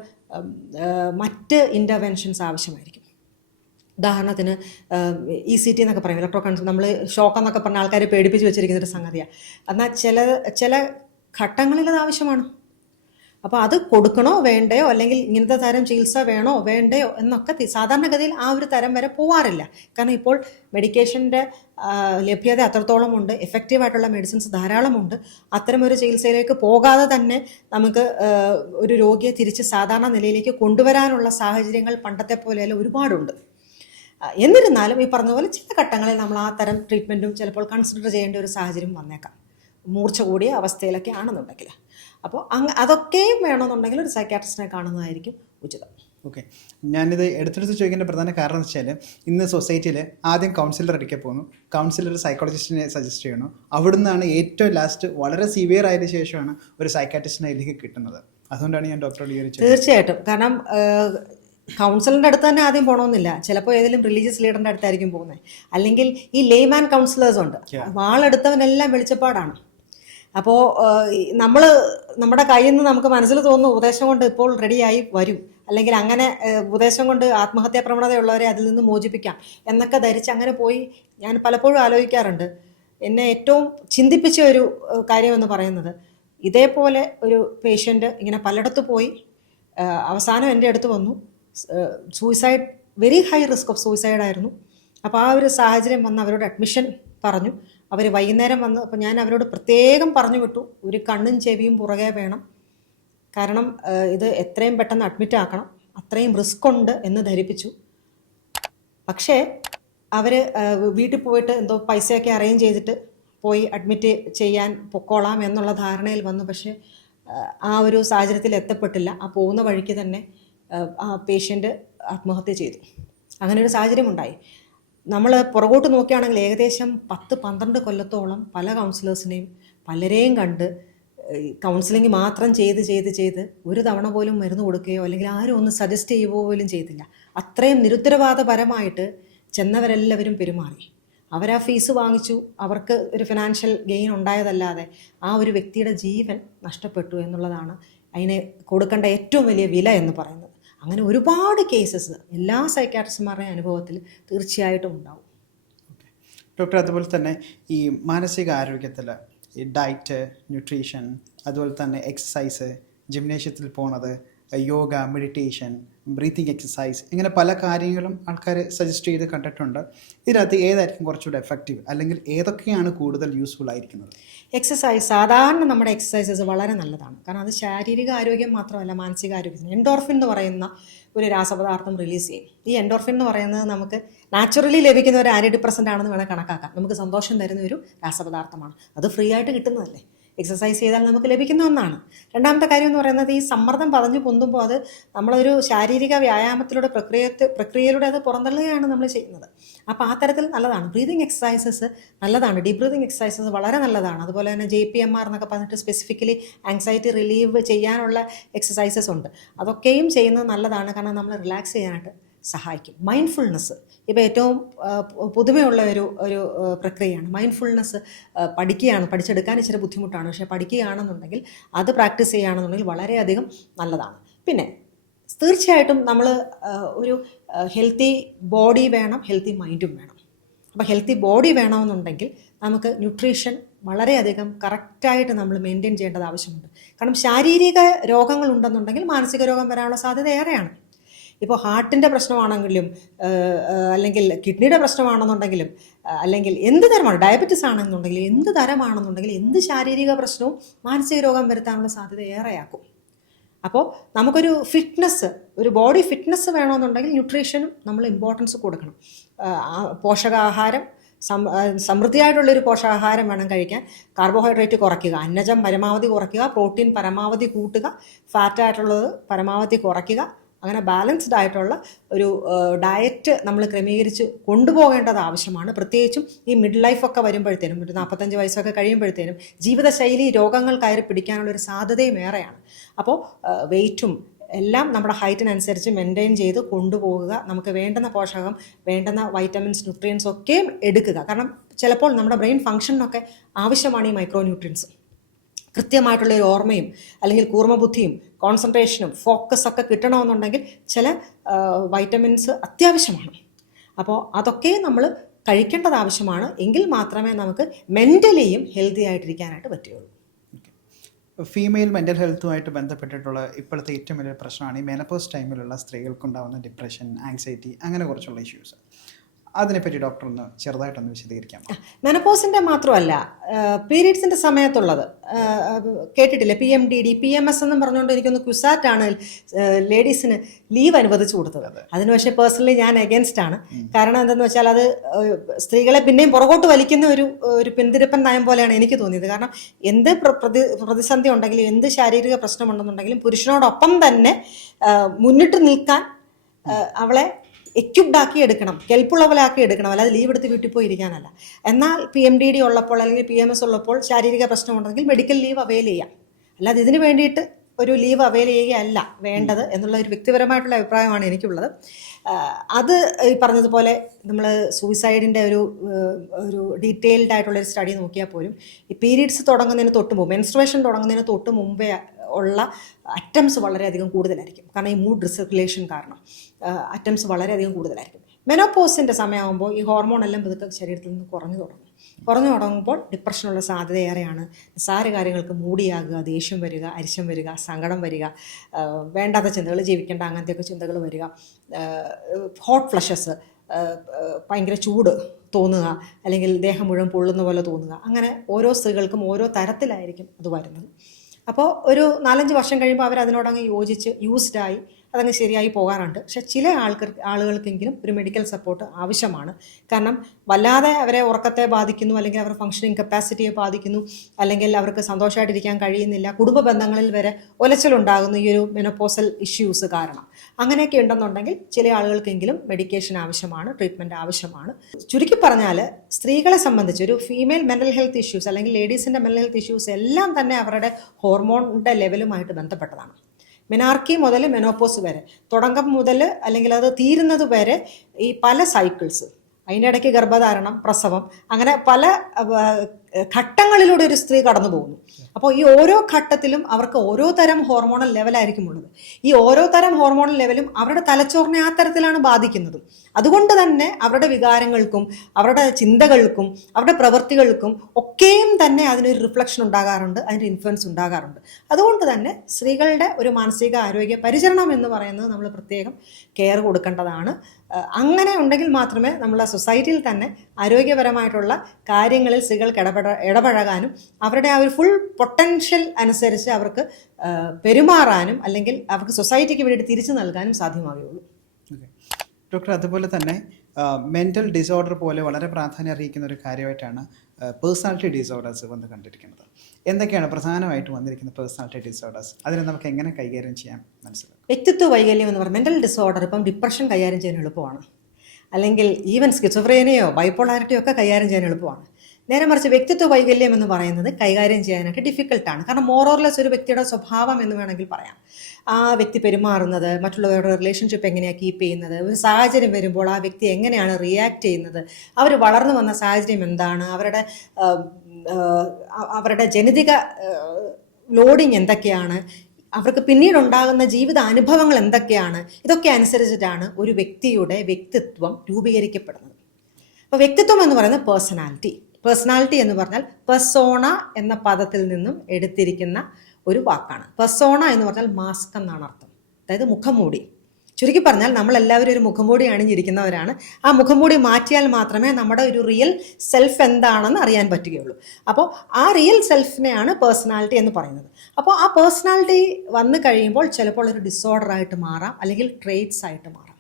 മറ്റ് ഇൻ്റർവെൻഷൻസ് ആവശ്യമായിരിക്കും. ഉദാഹരണത്തിന് ECT എന്നൊക്കെ പറയും, ഇലക്ട്രോ കൺസൾട്ട്, നമ്മൾ ഷോക്ക് എന്നൊക്കെ പറഞ്ഞ ആൾക്കാരെ പേടിപ്പിച്ച് വെച്ചിരിക്കുന്നൊരു സംഗതിയാണ്. എന്നാൽ ചില ഘട്ടങ്ങളിൽ അത് ആവശ്യമാണ്. അപ്പോൾ അത് കൊടുക്കണോ വേണ്ടയോ അല്ലെങ്കിൽ ഇങ്ങനത്തെ തരം ചികിത്സ വേണോ വേണ്ടയോ എന്നൊക്കെ സാധാരണഗതിയിൽ ആ ഒരു തരം വരെ പോവാറില്ല. കാരണം ഇപ്പോൾ മെഡിക്കേഷൻ്റെ ലഭ്യത അത്രത്തോളം ഉണ്ട്, എഫക്റ്റീവായിട്ടുള്ള മെഡിസിൻസ് ധാരാളമുണ്ട്. അത്തരമൊരു ചികിത്സയിലേക്ക് പോകാതെ തന്നെ നമുക്ക് ഒരു രോഗിയെ തിരിച്ച് സാധാരണ നിലയിലേക്ക് കൊണ്ടുവരാനുള്ള സാഹചര്യങ്ങൾ പണ്ടത്തെ പോലെയല്ല ഒരുപാടുണ്ട്. എന്നിരുന്നാലും ഈ പറഞ്ഞതുപോലെ ചില ഘട്ടങ്ങളിൽ നമ്മൾ ആ തരം ട്രീറ്റ്മെൻറ്റും ചിലപ്പോൾ കൺസിഡർ ചെയ്യേണ്ട ഒരു സാഹചര്യം വന്നേക്കാം, മൂർച്ച കൂടിയ അവസ്ഥയിലൊക്കെ ആണെന്നുണ്ടെങ്കിൽ. അപ്പോൾ അതൊക്കെയും വേണമെന്നുണ്ടെങ്കിൽ ഒരു സൈക്കാട്രിസ്റ്റിനെ കാണുന്നതായിരിക്കും ഉചിതം. ഓക്കെ, ഞാനിത് എടുത്തെടുത്ത് ചോദിക്കേണ്ട പ്രധാന കാരണം എന്ന് വെച്ചാൽ ഇന്ന് സൊസൈറ്റിയിൽ ആദ്യം കൗൺസിലർ അടിക്കാൻ പോകുന്നു, കൗൺസിലർ സൈക്കോളജിസ്റ്റിനെ സജസ്റ്റ് ചെയ്യണു, അവിടുന്നാണ് ഏറ്റവും ലാസ്റ്റ് വളരെ സിവിയർ ആയതിനു ശേഷമാണ് ഒരു സൈക്കാട്രിസ്റ്റിനെ അതിലേക്ക് കിട്ടുന്നത്. അതുകൊണ്ടാണ് ഞാൻ ഡോക്ടറോട് ചോദിച്ചത്. തീർച്ചയായിട്ടും, കാരണം കൗൺസിലറിൻ്റെ അടുത്ത് തന്നെ ആദ്യം പോകണമെന്നില്ല, ചിലപ്പോൾ ഏതെങ്കിലും റിലീജിയസ് ലീഡറിൻ്റെ അടുത്തായിരിക്കും പോകുന്നത്. അല്ലെങ്കിൽ ഈ ലേമാൻ കൗൺസിലേഴ്സ് ഉണ്ട്, വാളെടുത്തവനെല്ലാം വെളിച്ചപ്പാടാണ്. അപ്പോൾ നമ്മുടെ കയ്യിൽ നിന്ന് നമുക്ക് മനസ്സിൽ തോന്നുന്ന ഉപദേശം കൊണ്ട് ഇപ്പോൾ റെഡിയായി വരും, അല്ലെങ്കിൽ അങ്ങനെ ഉപദേശം കൊണ്ട് ആത്മഹത്യാ പ്രവണതയുള്ളവരെ അതിൽ നിന്ന് മോചിപ്പിക്കാം എന്നൊക്കെ ധരിച്ച് അങ്ങനെ പോയി. ഞാൻ പലപ്പോഴും ആലോചിക്കാറുണ്ട്, എന്നെ ഏറ്റവും ചിന്തിപ്പിച്ച ഒരു കാര്യമെന്ന് പറയുന്നത്, ഇതേപോലെ ഒരു പേഷ്യൻ്റ് ഇങ്ങനെ പലയിടത്ത് പോയി അവസാനം എൻ്റെ അടുത്ത് വന്നു, suicide, very high risk of സൂയിസൈഡായിരുന്നു. അപ്പോൾ ആ ഒരു സാഹചര്യം വന്ന് അവരോട് അഡ്മിഷൻ പറഞ്ഞു. അവർ വൈകുന്നേരം വന്ന്, അപ്പോൾ ഞാൻ അവരോട് പ്രത്യേകം പറഞ്ഞു വിട്ടു, ഒരു കണ്ണും ചെവിയും പുറകെ വേണം, കാരണം ഇത് എത്രയും പെട്ടെന്ന് അഡ്മിറ്റ് ആക്കണം, അത്രയും റിസ്ക് ഉണ്ട് എന്ന് ധരിപ്പിച്ചു. പക്ഷേ അവർ വീട്ടിൽ പോയിട്ട് എന്തോ പൈസയൊക്കെ അറേഞ്ച് ചെയ്തിട്ട് പോയി അഡ്മിറ്റ് ചെയ്യാൻ പൊക്കോളാം എന്നുള്ള ധാരണയിൽ വന്നു. പക്ഷേ ആ ഒരു സാഹചര്യത്തിൽ എത്തപ്പെട്ടില്ല. ആ പോകുന്ന വഴിക്ക് തന്നെ ആ പേഷ്യൻ്റ് ആത്മഹത്യ ചെയ്തു. അങ്ങനെ ഒരു സാഹചര്യം ഉണ്ടായി. നമ്മൾ പുറകോട്ട് നോക്കുകയാണെങ്കിൽ ഏകദേശം 10-12 കൊല്ലത്തോളം പല കൗൺസിലേഴ്സിനെയും പലരെയും കണ്ട് കൗൺസിലിംഗ് മാത്രം ചെയ്ത് ഒരു തവണ പോലും മരുന്ന് കൊടുക്കുകയോ അല്ലെങ്കിൽ ആരും ഒന്ന് സജസ്റ്റ് ചെയ്യുകയോ പോലും ചെയ്തില്ല. അത്രയും നിരുത്തരവാദപരമായിട്ട് ചെന്നവരെല്ലാവരും പെരുമാറി. അവരാ ഫീസ് വാങ്ങിച്ചു, അവർക്ക് ഒരു ഫിനാൻഷ്യൽ ഗെയിൻ ഉണ്ടായതല്ലാതെ ആ ഒരു വ്യക്തിയുടെ ജീവൻ നഷ്ടപ്പെട്ടു എന്നുള്ളതാണ് അതിന് കൊടുക്കേണ്ട ഏറ്റവും വലിയ വില എന്ന് പറയുന്നത്. അങ്ങനെ ഒരുപാട് കേസസ് എല്ലാ സൈക്കാട്രിസ്റ്റുമാരുടെയും അനുഭവത്തിൽ തീർച്ചയായിട്ടും ഉണ്ടാവും. ഡോക്ടർ, അതുപോലെ തന്നെ ഈ മാനസിക ആരോഗ്യത്തിൽ ഈ ഡയറ്റ്, ന്യൂട്രീഷൻ, അതുപോലെ തന്നെ എക്സസൈസ്, ജിംനേഷ്യത്തിൽ പോണത്, യോഗ, മെഡിറ്റേഷൻ, ബ്രീത്തിങ് എക്സസൈസ്, ഇങ്ങനെ പല കാര്യങ്ങളും ആൾക്കാർ സജസ്റ്റ് ചെയ്ത് കണ്ടിട്ടുണ്ട്. ഇതിനകത്ത് ഏതായിരിക്കും കുറച്ചുകൂടെ എഫക്റ്റീവ്, അല്ലെങ്കിൽ ഏതൊക്കെയാണ് കൂടുതൽ യൂസ്ഫുൾ ആയിരിക്കുന്നത്? എക്സസൈസ്, സാധാരണ നമ്മുടെ എക്സസൈസസ് വളരെ നല്ലതാണ്. കാരണം അത് ശാരീരിക ആരോഗ്യം മാത്രമല്ല, മാനസികാരോഗ്യത്തിന് എൻഡോർഫിൻ എന്ന് പറയുന്ന ഒരു രാസപദാർത്ഥം റിലീസ് ചെയ്യും. ഈ എൻഡോർഫിൻ എന്ന് പറയുന്നത് നമുക്ക് നാച്ചുറലി ലഭിക്കുന്ന ഒരു ആൻറ്റി ഡിപ്രസൻ്റ് ആണെന്ന് വേണം കണക്കാക്കാം. നമുക്ക് സന്തോഷം തരുന്ന ഒരു രാസപദാർത്ഥമാണ്. അത് ഫ്രീ ആയിട്ട് കിട്ടുന്നതല്ലേ, എക്സസൈസ് ചെയ്താൽ നമുക്ക് ലഭിക്കുന്ന ഒന്നാണ്. രണ്ടാമത്തെ കാര്യം എന്ന് പറയുന്നത്, ഈ സമ്മർദ്ദം പതഞ്ഞു പൊന്തുമ്പോൾ അത് നമ്മളൊരു ശാരീരിക വ്യായാമത്തിലൂടെ പ്രക്രിയയിലൂടെ അത് പുറന്തള്ളുകയാണ് നമ്മൾ ചെയ്യുന്നത്. അപ്പോൾ ആ തരത്തിൽ നല്ലതാണ്. ബ്രീതിങ് എക്സസൈസസ് നല്ലതാണ്, ഡീപ് ബ്രീതിങ് എക്സസൈസസ് വളരെ നല്ലതാണ്. അതുപോലെ തന്നെ JPMR എന്നൊക്കെ പറഞ്ഞിട്ട് സ്പെസിഫിക്കലി ആങ്സൈറ്റി റിലീവ് ചെയ്യാനുള്ള എക്സസൈസസ് ഉണ്ട്. അതൊക്കെയും ചെയ്യുന്നത് നല്ലതാണ്. കാരണം നമ്മൾ റിലാക്സ് ചെയ്യാനായിട്ട് സഹായിക്കും. മൈൻഡ്ഫുൾനെസ് ഇപ്പോൾ ഏറ്റവും പുതുമയുള്ള ഒരു പ്രക്രിയയാണ്. മൈൻഡ്ഫുൾനെസ് പഠിച്ചെടുക്കാൻ ഇച്ചിരി ബുദ്ധിമുട്ടാണ്. പക്ഷേ പഠിക്കുകയാണെന്നുണ്ടെങ്കിൽ, അത് പ്രാക്ടീസ് ചെയ്യുകയാണെന്നുണ്ടെങ്കിൽ വളരെയധികം നല്ലതാണ്. പിന്നെ തീർച്ചയായിട്ടും നമ്മൾ ഒരു ഹെൽത്തി ബോഡി വേണം, ഹെൽത്തി മൈൻഡും വേണം. അപ്പോൾ ഹെൽത്തി ബോഡി വേണമെന്നുണ്ടെങ്കിൽ നമുക്ക് ന്യൂട്രീഷൻ വളരെയധികം കറക്റ്റായിട്ട് നമ്മൾ മെയിൻറ്റെയിൻ ചെയ്യേണ്ടത് ആവശ്യമുണ്ട്. കാരണം ശാരീരിക രോഗങ്ങളുണ്ടെന്നുണ്ടെങ്കിൽ മാനസിക രോഗം വരാനുള്ള സാധ്യത ഏറെയാണ്. ഇപ്പോൾ ഹാർട്ടിൻ്റെ പ്രശ്നമാണെങ്കിലും, അല്ലെങ്കിൽ കിഡ്നിയുടെ പ്രശ്നമാണെന്നുണ്ടെങ്കിലും, അല്ലെങ്കിൽ എന്ത് തരമാണ്, ഡയബറ്റിസ് ആണെന്നുണ്ടെങ്കിൽ, എന്ത് തരമാണെന്നുണ്ടെങ്കിൽ, എന്ത് ശാരീരിക പ്രശ്നവും മാനസിക രോഗം വരുത്താനുള്ള സാധ്യത ഏറെയാക്കും. അപ്പോൾ നമുക്കൊരു ഫിറ്റ്നസ്, ഒരു ബോഡി ഫിറ്റ്നസ് വേണമെന്നുണ്ടെങ്കിൽ ന്യൂട്രീഷനും നമ്മൾ ഇമ്പോർട്ടൻസ് കൊടുക്കണം. പോഷകാഹാരം, സമൃദ്ധിയായിട്ടുള്ളൊരു പോഷകാഹാരം വേണം കഴിക്കാൻ. കാർബോഹൈഡ്രേറ്റ് കുറയ്ക്കുക, അന്നജം പരമാവധി കുറയ്ക്കുക, പ്രോട്ടീൻ പരമാവധി കൂട്ടുക, ഫാറ്റായിട്ടുള്ളത് പരമാവധി കുറയ്ക്കുക. അങ്ങനെ ബാലൻസ്ഡ് ആയിട്ടുള്ള ഒരു ഡയറ്റ് നമ്മൾ ക്രമീകരിച്ച് കൊണ്ടുപോകേണ്ടത് ആവശ്യമാണ്. പ്രത്യേകിച്ചും ഈ മിഡ് ലൈഫൊക്കെ വരുമ്പോഴത്തേനും, ഒരു 45 വയസ്സൊക്കെ കഴിയുമ്പോഴത്തേനും ജീവിതശൈലി രോഗങ്ങൾ കയറി പിടിക്കാനുള്ളൊരു സാധ്യതയും ഏറെയാണ്. അപ്പോൾ വെയ്റ്റും എല്ലാം നമ്മുടെ ഹൈറ്റിനനുസരിച്ച് മെയിൻറ്റെയിൻ ചെയ്ത് കൊണ്ടുപോകുക. നമുക്ക് വേണ്ടുന്ന പോഷകം, വേണ്ടുന്ന വൈറ്റമിൻസ്, ന്യൂട്രിയൻസ് ഒക്കെ എടുക്കുക. കാരണം ചിലപ്പോൾ നമ്മുടെ ബ്രെയിൻ ഫങ്ഷനൊക്കെ ആവശ്യമാണ് ഈ മൈക്രോ ന്യൂട്രിയൻസ്. കൃത്യമായിട്ടുള്ളൊരു ഓർമ്മയും അല്ലെങ്കിൽ കൂർമ്മബുദ്ധിയും കോൺസെൻട്രേഷനും ഫോക്കസൊക്കെ കിട്ടണമെന്നുണ്ടെങ്കിൽ ചില വൈറ്റമിൻസ് അത്യാവശ്യമാണ്. അപ്പോൾ അതൊക്കെ നമ്മൾ കഴിക്കേണ്ടത് ആവശ്യമാണ്. എങ്കിൽ മാത്രമേ നമുക്ക് മെൻ്റലിയും ഹെൽത്തി ആയിട്ടിരിക്കാനായിട്ട് പറ്റുകയുള്ളൂ. ഫീമെയിൽ മെൻ്റൽ ഹെൽത്തുമായിട്ട് ബന്ധപ്പെട്ടിട്ടുള്ള ഇപ്പോഴത്തെ ഏറ്റവും വലിയ പ്രശ്നമാണ് ഈ മെനപ്പോസ് ടൈമിലുള്ള സ്ത്രീകൾക്കുണ്ടാകുന്ന ഡിപ്രഷൻ, ആങ്സൈറ്റി, അങ്ങനെ കുറച്ചുള്ള ഇഷ്യൂസ്. അതിനെപ്പറ്റി ഡോക്ടർ ഒന്ന് ചെറുതായിട്ടൊന്ന് വിശദീകരിക്കാം. മെനപ്പോസിൻ്റെ മാത്രമല്ല, പീരീഡ്സിൻ്റെ സമയത്തുള്ളത് കേട്ടിട്ടില്ലേ, PMDD, PMS എന്നും പറഞ്ഞുകൊണ്ട് എനിക്കൊന്ന് ക്യുസാറ്റാണ് ലേഡീസിന് ലീവ് അനുവദിച്ചു കൊടുത്തത്. അതിന് പക്ഷേ പേഴ്സണലി ഞാൻ എഗൻസ്റ്റ് ആണ്. കാരണം എന്തെന്ന് വെച്ചാൽ അത് സ്ത്രീകളെ പിന്നെയും പുറകോട്ട് വലിക്കുന്ന ഒരു പിന്തിരിപ്പൻ നയം പോലെയാണ് എനിക്ക് തോന്നിയത്. കാരണം എന്ത് പ്രതിസന്ധി ഉണ്ടെങ്കിലും, എന്ത് ശാരീരിക പ്രശ്നമുണ്ടെന്നുണ്ടെങ്കിലും പുരുഷനോടൊപ്പം തന്നെ മുന്നിട്ട് നിൽക്കാൻ അവളെ എക്യുപ്ഡ് ആക്കി എടുക്കണം, കെൽപ്പുള്ളവലാക്കി എടുക്കണം. അല്ലാതെ ലീവ് എടുത്ത് വീട്ടിൽ പോയി ഇരിക്കാനല്ല. എന്നാൽ PMDD ഉള്ളപ്പോൾ അല്ലെങ്കിൽ PMS ഉള്ളപ്പോൾ ശാരീരിക പ്രശ്നമുണ്ടെങ്കിൽ മെഡിക്കൽ ലീവ് അവൈൽ ചെയ്യാം. അല്ലാതെ ഇതിന് വേണ്ടിയിട്ട് ഒരു ലീവ് അവൈൽ ചെയ്യുകയല്ല വേണ്ടത് എന്നുള്ള ഒരു വ്യക്തിപരമായിട്ടുള്ള അഭിപ്രായമാണ് എനിക്കുള്ളത്. അത് ഈ പറഞ്ഞതുപോലെ നമ്മൾ സൂയിസൈഡിൻ്റെ ഒരു ഡീറ്റെയിൽഡ് ആയിട്ടുള്ളൊരു സ്റ്റഡി നോക്കിയാൽ പോലും ഈ പീരീഡ്സ് തുടങ്ങുന്നതിന് തൊട്ട് മുമ്പ്, മെൻസ്ട്രുവേഷൻ തുടങ്ങുന്നതിന് തൊട്ട് മുമ്പേ ഉള്ള അറ്റംപ്റ്റ്സ് വളരെയധികം കൂടുതലായിരിക്കും. കാരണം ഈ മൂഡ് റിസർക്കുലേഷൻ കാരണം അറ്റംപ്റ്റ്സ് വളരെയധികം കൂടുതലായിരിക്കും. മെനോപോസിൻ്റെ സമയമാകുമ്പോൾ ഈ ഹോർമോൺ എല്ലാം പതുക്കെ ശരീരത്തിൽ നിന്ന് കുറഞ്ഞു തുടങ്ങുമ്പോൾ ഡിപ്രഷനുള്ള സാധ്യത ഏറെയാണ്. നിസ്സാര കാര്യങ്ങൾക്ക് മൂടിയാകുക, ദേഷ്യം വരിക, അരിശം വരിക, സങ്കടം വരിക, വേണ്ടാത്ത ചിന്തകൾ, ജീവിക്കേണ്ട അങ്ങനത്തെയൊക്കെ ചിന്തകൾ വരിക, ഹോട്ട് ഫ്ലഷസ്, ഭയങ്കര ചൂട് തോന്നുക, അല്ലെങ്കിൽ ദേഹം മുഴുവൻ പൊള്ളുന്ന പോലെ തോന്നുക. അങ്ങനെ ഓരോ സ്ത്രീകൾക്കും ഓരോ തരത്തിലായിരിക്കും അത് വരുന്നത്. അപ്പോൾ ഒരു 4-5 വർഷം കഴിയുമ്പോൾ അവരതിനോടങ്ങ് യോജിച്ച് യൂസ്ഡായി അതങ്ങ് ശരിയായി പോകാറുണ്ട്. പക്ഷെ ചില ആളുകൾക്കെങ്കിലും ഒരു മെഡിക്കൽ സപ്പോർട്ട് ആവശ്യമാണ്. കാരണം വല്ലാതെ അവരെ ഉറക്കത്തെ ബാധിക്കുന്നു, അല്ലെങ്കിൽ അവരുടെ ഫങ്ഷനിങ് കപ്പാസിറ്റിയെ ബാധിക്കുന്നു, അല്ലെങ്കിൽ അവർക്ക് സന്തോഷമായിട്ടിരിക്കാൻ കഴിയുന്നില്ല, കുടുംബ ബന്ധങ്ങളിൽ വരെ ഒലച്ചിലുണ്ടാകുന്നു ഈ ഒരു മെനോപോസൽ ഇഷ്യൂസ് കാരണം. അങ്ങനെയൊക്കെ ഉണ്ടെന്നുണ്ടെങ്കിൽ ചില ആളുകൾക്കെങ്കിലും മെഡിക്കേഷൻ ആവശ്യമാണ്, ട്രീറ്റ്മെൻറ്റ് ആവശ്യമാണ്. ചുരുക്കി പറഞ്ഞാൽ സ്ത്രീകളെ സംബന്ധിച്ച് ഒരു ഫീമെയിൽ മെൻ്റൽ ഹെൽത്ത് ഇഷ്യൂസ് അല്ലെങ്കിൽ ലേഡീസിൻ്റെ മെൻ്റൽ ഹെൽത്ത് ഇഷ്യൂസ് എല്ലാം തന്നെ അവരുടെ ഹോർമോണിൻ്റെ ലെവലുമായിട്ട് ബന്ധപ്പെട്ടതാണ്. മെനാർക്കി മുതൽ മെനോപോസ് വരെ, തുടക്കം മുതൽ അല്ലെങ്കിൽ അത് തീരുന്നത് വരെ ഈ പല സൈക്കിൾസ്, അതിൻ്റെ ഇടയ്ക്ക് ഗർഭധാരണം, പ്രസവം, അങ്ങനെ പല ഘട്ടങ്ങളിലൂടെ ഒരു സ്ത്രീ കടന്നു പോകുന്നു. അപ്പോൾ ഈ ഓരോ ഘട്ടത്തിലും അവർക്ക് ഓരോ തരം ഹോർമോണൽ ലെവലായിരിക്കും ഉള്ളത്. ഈ ഓരോ തരം ഹോർമോണൽ ലെവലും അവരുടെ തലച്ചോറിനെ ആ തരത്തിലാണ് ബാധിക്കുന്നത്. അതുകൊണ്ട് തന്നെ അവരുടെ വികാരങ്ങൾക്കും അവരുടെ ചിന്തകൾക്കും അവരുടെ പ്രവൃത്തികൾക്കും ഒക്കെയും തന്നെ അതിനൊരു റിഫ്ലക്ഷൻ ഉണ്ടാകാറുണ്ട്, അതിൻ്റെ ഇൻഫ്ലുവൻസ് ഉണ്ടാകാറുണ്ട്. അതുകൊണ്ട് തന്നെ സ്ത്രീകളുടെ ഒരു മാനസിക ആരോഗ്യ പരിചരണം എന്ന് പറയുന്നത് നമ്മൾ പ്രത്യേകം കെയർ കൊടുക്കേണ്ടതാണ്. അങ്ങനെ ഉണ്ടെങ്കിൽ മാത്രമേ നമ്മളെ സൊസൈറ്റിയിൽ തന്നെ ആരോഗ്യപരമായിട്ടുള്ള കാര്യങ്ങളിൽ സ്ത്രീകൾക്ക് ഇടപഴകാനും അവരുടെ ആ ഒരു ഫുൾ പൊട്ടൻഷ്യൽ അനുസരിച്ച് അവർക്ക് പെരുമാറാനും അല്ലെങ്കിൽ അവർക്ക് സൊസൈറ്റിക്ക് വേണ്ടി തിരിച്ചു നൽകാനും സാധ്യമാവുകയുള്ളൂ. ഡോക്ടർ, അതുപോലെ തന്നെ മെൻ്റൽ ഡിസോർഡർ പോലെ വളരെ പ്രാധാന്യം അറിയിക്കുന്ന ഒരു കാര്യമായിട്ടാണ് പേഴ്സണാലിറ്റി ഡിസോർഡേഴ്സ് വന്ന് കണ്ടിരിക്കുന്നത്. എന്തൊക്കെയാണ് പ്രധാനമായിട്ട് വന്നിരിക്കുന്ന പേഴ്സണാലിറ്റി ഡിസോർഡേഴ്സ്? അതിനെ നമുക്ക് എങ്ങനെ കൈകാര്യം ചെയ്യാൻ മനസ്സിലാക്കും? വ്യക്തിത്വ വൈകല്യം എന്ന് പറഞ്ഞാൽ മെൻ്റൽ ഡിസോർഡർ ഇപ്പം ഡിപ്രഷൻ കൈകാര്യം ചെയ്യാൻ എളുപ്പമാണ്, അല്ലെങ്കിൽ ഈവൻ സ്കിസോഫ്രേനിയോ ബൈപ്പോളാരിറ്റിയോ ഒക്കെ കൈകാര്യം ചെയ്യാൻ എളുപ്പമാണ്. നേരെ മറിച്ച് വ്യക്തിത്വ വൈകല്യം എന്ന് പറയുന്നത് കൈകാര്യം ചെയ്യാനായിട്ട് ഡിഫിക്കൽട്ടാണ്. കാരണം മോറോർലെസ് ഒരു വ്യക്തിയുടെ സ്വഭാവം എന്ന് വേണമെങ്കിൽ പറയാം. ആ വ്യക്തി പെരുമാറുന്നത്, മറ്റുള്ളവരുടെ റിലേഷൻഷിപ്പ് എങ്ങനെയാണ് കീപ്പ് ചെയ്യുന്നത്, ഒരു സാഹചര്യം വരുമ്പോൾ ആ വ്യക്തി എങ്ങനെയാണ് റിയാക്ട് ചെയ്യുന്നത്, അവർ വളർന്നു വന്ന സാഹചര്യം എന്താണ്, അവരുടെ ജനിതക ലോഡിങ് എന്തൊക്കെയാണ്, അവർക്ക് പിന്നീടുണ്ടാകുന്ന ജീവിത അനുഭവങ്ങൾ എന്തൊക്കെയാണ്, ഇതൊക്കെ അനുസരിച്ചിട്ടാണ് ഒരു വ്യക്തിയുടെ വ്യക്തിത്വം രൂപീകരിക്കപ്പെടുന്നത്. അപ്പോൾ വ്യക്തിത്വം എന്ന് പറയുന്നത് പേഴ്സണാലിറ്റി എന്ന് പറഞ്ഞാൽ പെർസോണ എന്ന പദത്തിൽ നിന്നും എടുത്തിരിക്കുന്ന ഒരു വാക്കാണ്. പെർസോണ എന്ന് പറഞ്ഞാൽ മാസ്ക് എന്നാണ് അർത്ഥം, അതായത് മുഖംമൂടി. ചുരുക്കി പറഞ്ഞാൽ നമ്മളെല്ലാവരും ഒരു മുഖംമൂടി അണിഞ്ഞിരിക്കുന്നവരാണ്. ആ മുഖംമൂടി മാറ്റിയാൽ മാത്രമേ നമ്മുടെ ഒരു റിയൽ സെൽഫ് എന്താണെന്ന് അറിയാൻ പറ്റുകയുള്ളൂ. അപ്പോൾ ആ റിയൽ സെൽഫിനെയാണ് പേഴ്സണാലിറ്റി എന്ന് പറയുന്നത്. അപ്പോൾ ആ പേഴ്സണാലിറ്റി വന്നു കഴിയുമ്പോൾ ചിലപ്പോൾ ഒരു ഡിസോർഡറായിട്ട് മാറാം, അല്ലെങ്കിൽ ട്രേറ്റ്സ് ആയിട്ട് മാറാം.